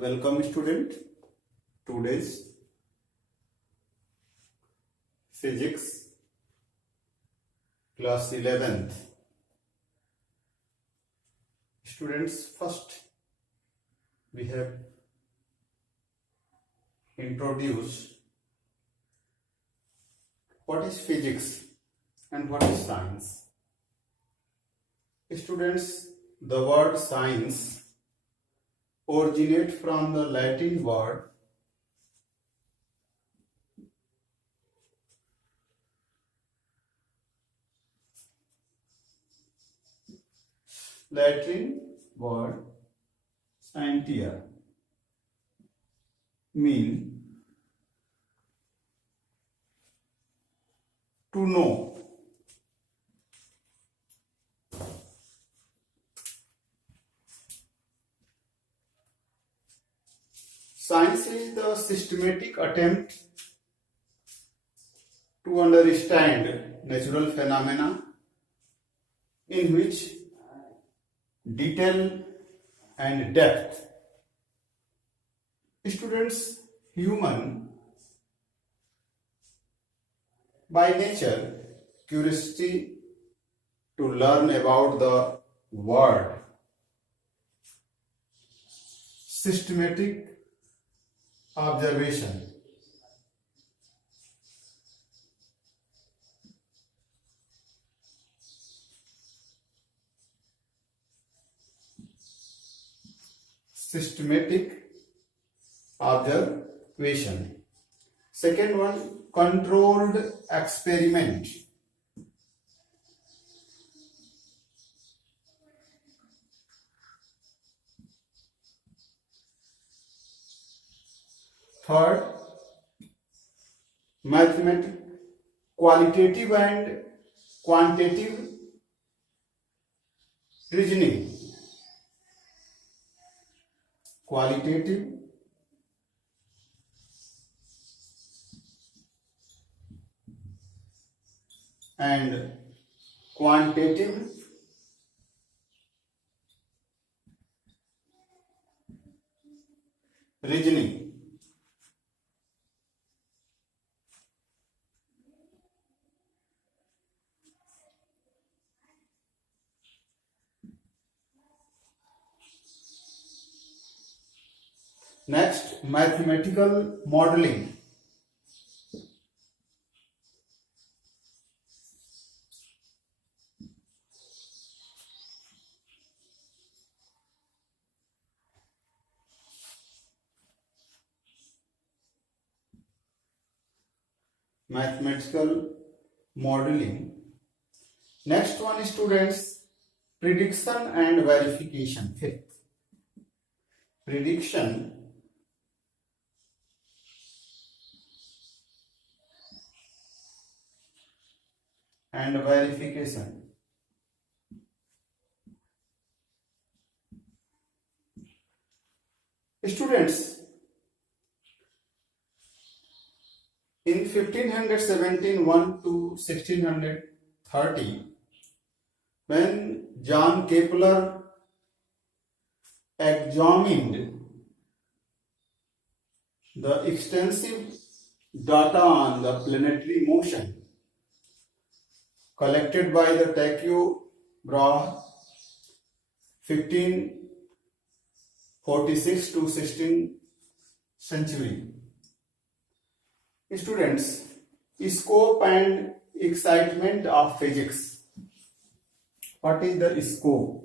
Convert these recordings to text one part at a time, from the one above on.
Welcome student. Today's physics class 11th. Students, first we have introduced what is physics and what is science. Students, the word science originate from the Latin word scientia, mean to know. Science is the systematic attempt to understand natural phenomena in which detail and depth. Students, human by nature curiosity to learn about the world, systematic observation, Second one, controlled experiment. Third, mathematical, qualitative and quantitative reasoning. Qualitative and quantitative reasoning. Next, mathematical modeling. Mathematical modeling. Next one, students, prediction and verification. Fifth, prediction and verification. Students, in 1517 1 to 1630, when John Kepler examined the extensive data on the planetary motion collected by the Tycho Brahe 1546 to 16th century. Students, scope and excitement of physics. What is the scope?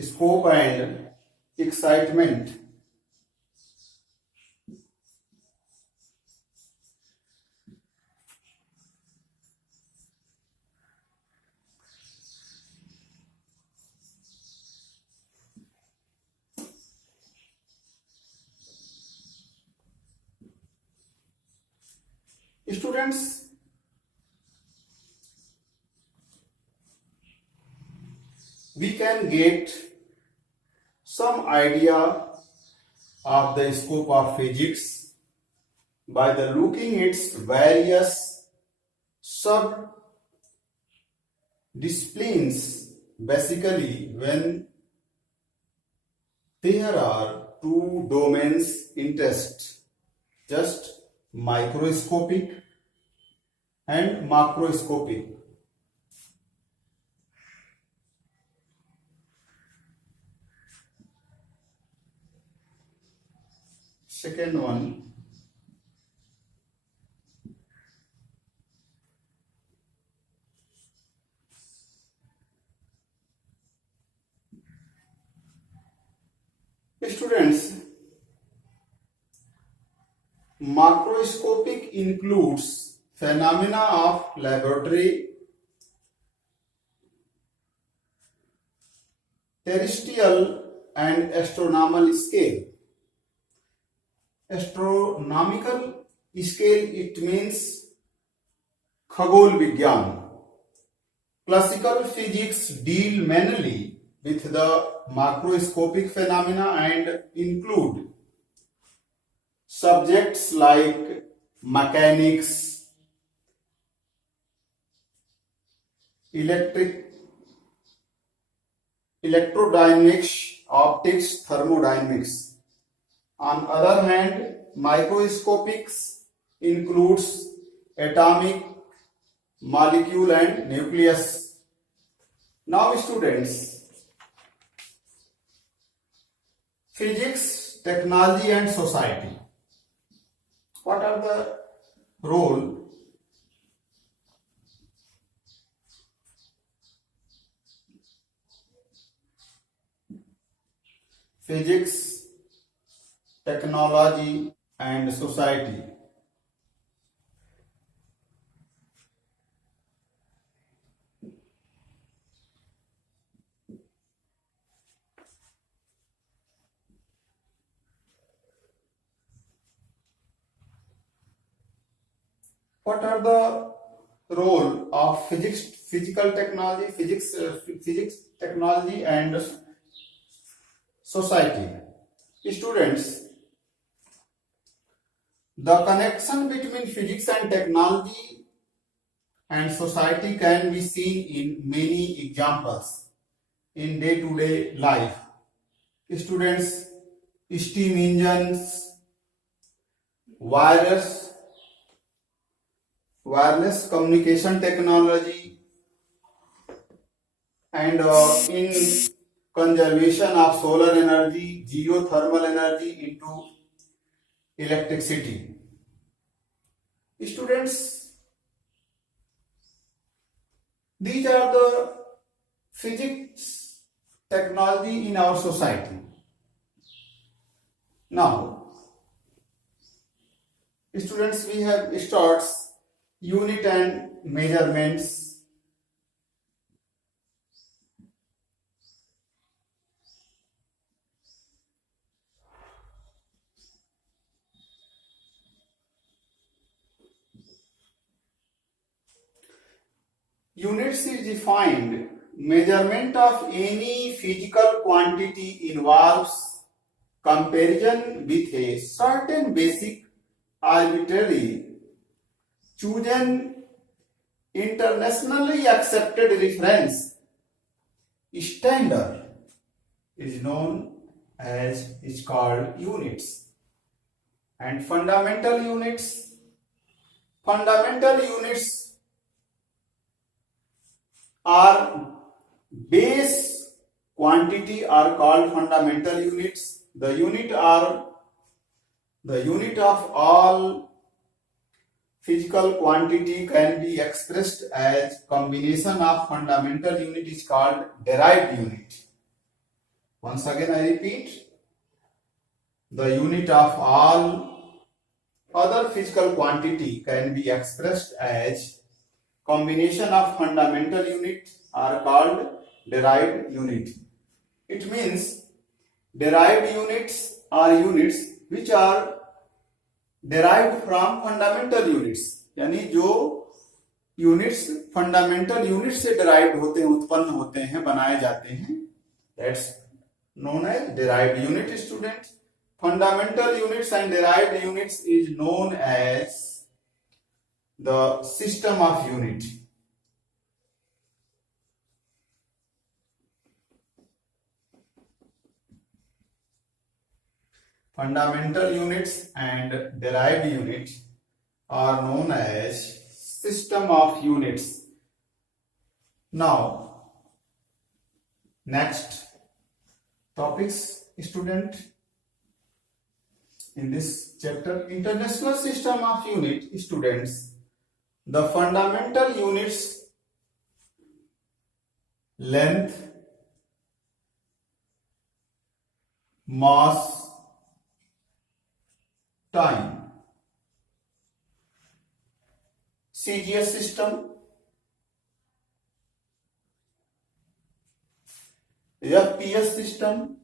Scope and excitement. Students, we can get some idea of the scope of physics by the looking its various sub disciplines. Basically, when there are two domains interest, just microscopic and macroscopic. Second one, students, macroscopic includes phenomena of laboratory, terrestrial and astronomical scale. Astronomical scale, it means Khagol Vigyan. Classical physics deal mainly with the macroscopic phenomena and include subjects like mechanics, electrodynamics, optics, thermodynamics. On other hand, microscopics includes atomic, molecule and nucleus. Now students, physics, technology and society. What are the role physics, technology and society? What are the role of physical technology, physics, technology and society? Students, the connection between physics and technology and society can be seen in many examples in day-to-day life. Students, steam engines, wireless communication technology, and in conservation of solar energy, geothermal energy into electricity. Students, these are the physics technology in our society. Now, students, we have starts unit and measurements. Units is defined. Measurement of any physical quantity involves comparison with a certain basic arbitrary chosen internationally accepted reference standard is known as is called units. And fundamental units are base quantity are called fundamental units. The unit of all physical quantity can be expressed as combination of fundamental unit is called derived unit. Once again I repeat, the unit of all other physical quantity can be expressed as combination of fundamental unit are called derived unit. It means derived units are units which are derived from fundamental units, यानी जो units fundamental unit से derived होते हैं, उत्पन्न होते हैं, बनाए जाते हैं, that's known as derived unit student. Fundamental units and derived units is known as the system of unit. Fundamental units and derived units are known as system of units. Now, next topics, student, in this chapter, international system of unit. Students, the fundamental units length, mass, time. CGS system, FPS system,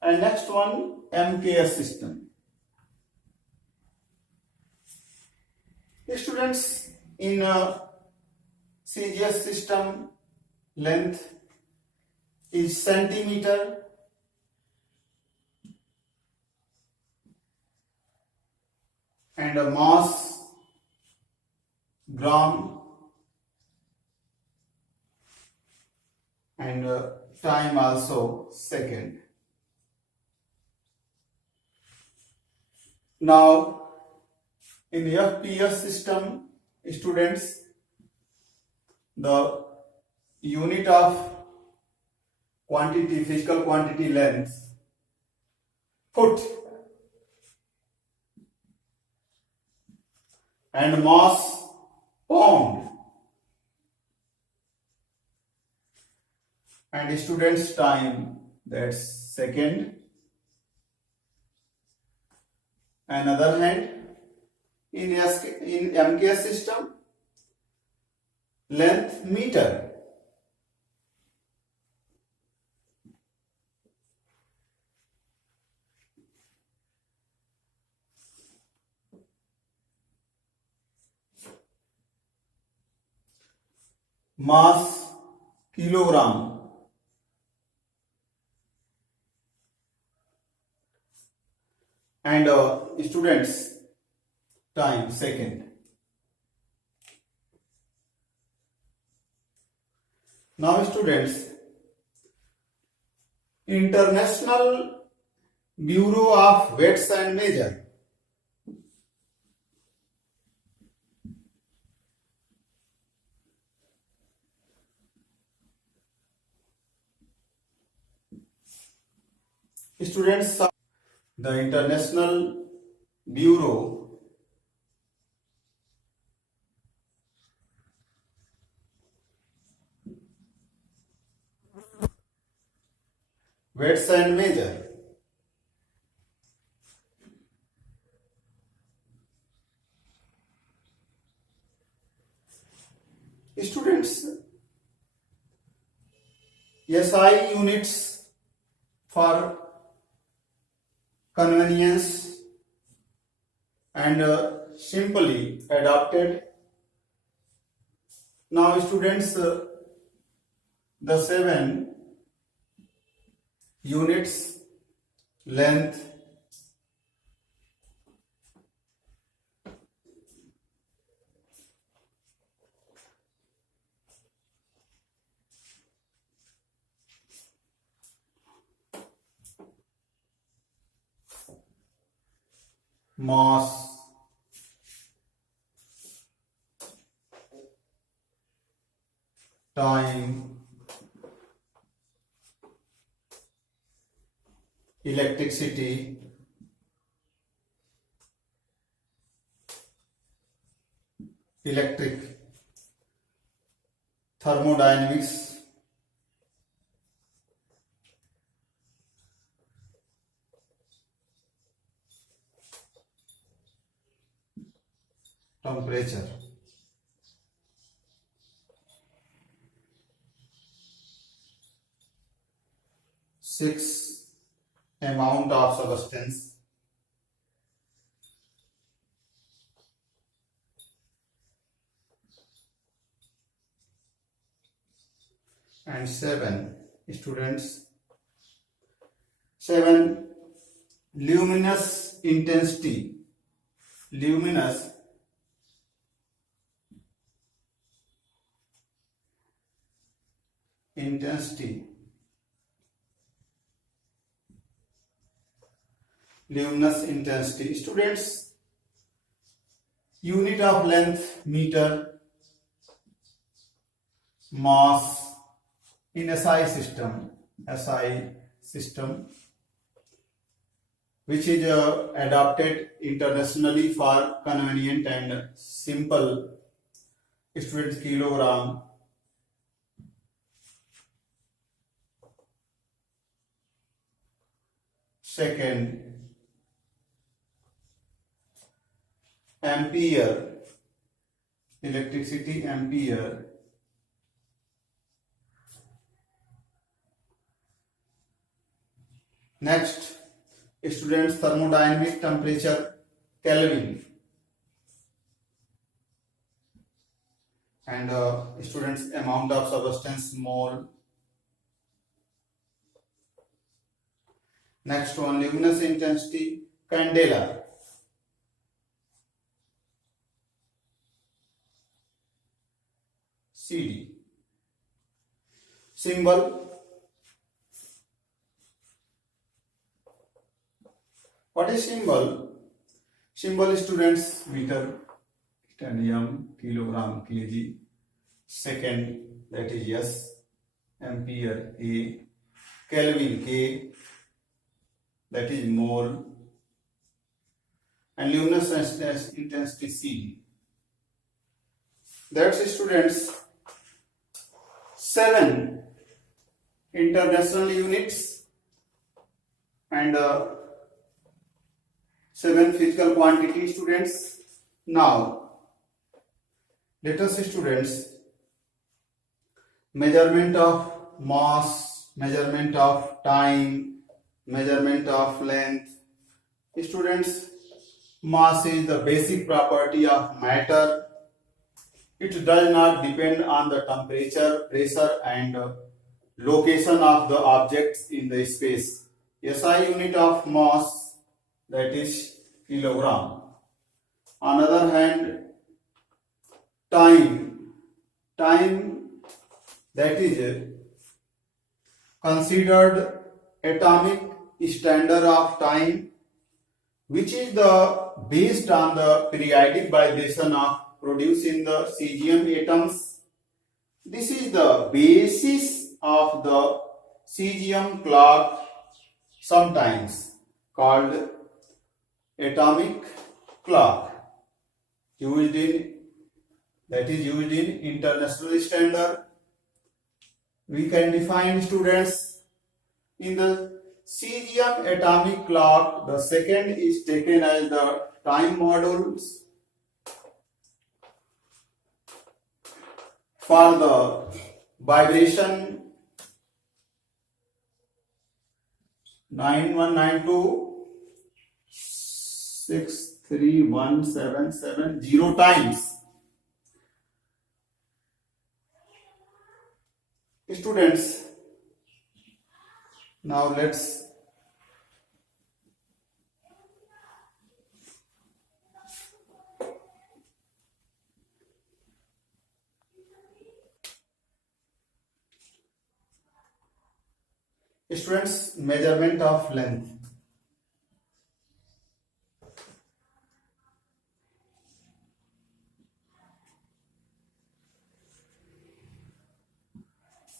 and next one MKS system. Students, in CGS system, length is centimeter, and a mass gram, and time also second. Now, in FPS system, students, the unit of quantity, physical quantity, length, foot, and mass, pound, and students' time, that's second. Another hand, in MKS system, length, meter, mass, kilogram, and students' time second. Now, students, International Bureau of Weights and Measure. Students, the International Bureau Weights and Measure. Students, SI units for convenience and simply adopted. Now, students, the 7 units length, mass, time, electricity, electric, thermodynamics, temperature. Six, amount of substance. and 7 students. 7 luminous intensity. Luminous intensity. Luminous intensity. Students, unit of length meter, mass in SI system, which is adopted internationally for convenient and simple. Students, kilogram. Second, ampere, electricity ampere. Next, students, thermodynamic temperature, Kelvin. And students, amount of substance, mole. Next one, luminous intensity, candela. CD. Symbol. What is symbol? Symbol, students, meter, titanium, kilogram, kg. Second, that is S. Ampere, A. Kelvin, K. That is mole. And luminous intensity, CD. That's, students, 7 international units and 7 physical quantity, students. Now, let us, students, measurement of mass, measurement of time, measurement of length. Students, mass is the basic property of matter. It does not depend on the temperature, pressure and location of the objects in the space. SI unit of mass, that is kilogram. On the other hand, time that is considered atomic standard of time, which is based on the periodic vibration of producing the cesium atoms. This is the basis of the cesium clock, sometimes called atomic clock, used in international standard. We can define, students, in the cesium atomic clock, the second is taken as the time modules. For the vibration 9192631770 times. Students, now let's measurement of length.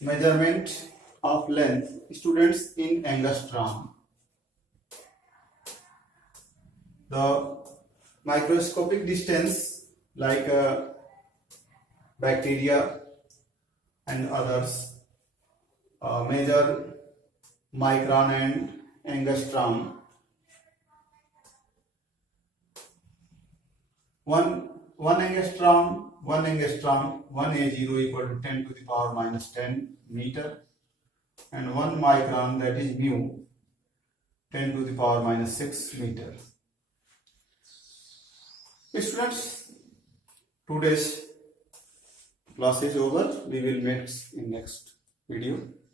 Measurement of length, students, in angstrom. The microscopic distance, like bacteria and others, measure micron and angstrom. One angstrom, 1 A0 equal to 10 to the power minus 10 meter, and 1 micron, that is mu, 10 to the power minus 6 meter. Students, today's class is over. We will meet in next video.